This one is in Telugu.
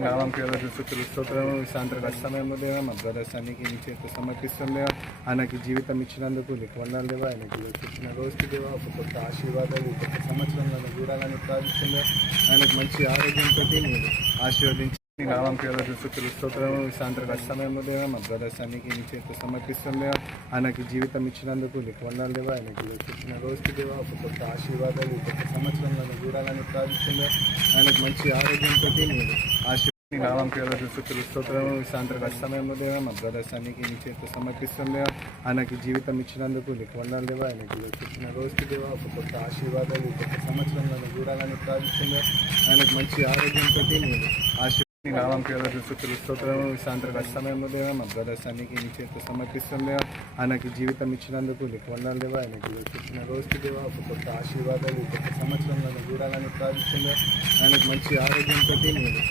నామం పేరు స్థుతులు సాయంత్రం సమయంలో దేవా మా బ్రదర్స్ అన్నికి నీ చేత సమర్పిస్తుందేవా ఆయనకి జీవితం ఇచ్చినందుకు నీకు వందలు దేవా ఆయనకి వచ్చిన రోజుకి దేవా ఒక కొత్త ఆశీర్వాదాలు ఈ కొత్త సంవత్సరంలో చూడాలని ప్రార్థిస్తుందా ఆయనకు మంచి ఆరోగ్యంతో మీరు ఆశీర్వదించి నీ నామం పేరు స్థుతులు స్తోత్రం సాయంత్రం సమయంలో దేవా మా బ్రదర్స్ అన్నికి నీ చేత సమర్పిస్తుందేవా ఆయనకి జీవితం ఇచ్చినందుకు నీకు వందలు దేవా ఆయనకి వచ్చిన రోజుకి దేవా ఒక కొత్త ఆశీర్వాదాలు ఈ కొత్త సంవత్సరంలో చూడాలని ప్రార్థిస్తుందా ఆయనకు మంచి ఆరోగ్యంతో మీరు ఆశీర్వ నీ నామం పేరు స్థుతులు స్తోత్రం ఈ సాయంత్రం సమయంలో దేవా మా బ్రదర్స్ అన్నికి నీ చేత సమర్పిస్తుందేవా ఆయనకి జీవితం ఇచ్చినందుకు నీకు వండాలి దేవా. ఆయనకి ఇచ్చిన రోజుకి దేవా ఒక కొత్త ఆశీర్వాదాలు ఈ కొత్త సంవత్సరంలో చూడాలని ప్రార్థిస్తుందా ఆయనకు మంచి ఆరోగ్యంతో మీరు ఆశీర్వ నామం పేరు స్థుతులు స్తోత్రం ఈ సాయంత్రం కష్టమేమో దేవా మా బ్రదర్స్ అన్నికి నీ చేత సమర్పిస్తాం సమర్పిస్తుందేవా ఆయనకి జీవితం ఇచ్చినందుకు నీకు వందలు దేవా ఆయనకి వచ్చిన రోజుకి దేవా ఒక కొత్త ఆశీర్వాదాలు ఈ కొత్త సంవత్సరంలో చూడాలని ప్రార్థిస్తుందా ఆయనకు మంచి ఆరోగ్యం పెట్టి నేను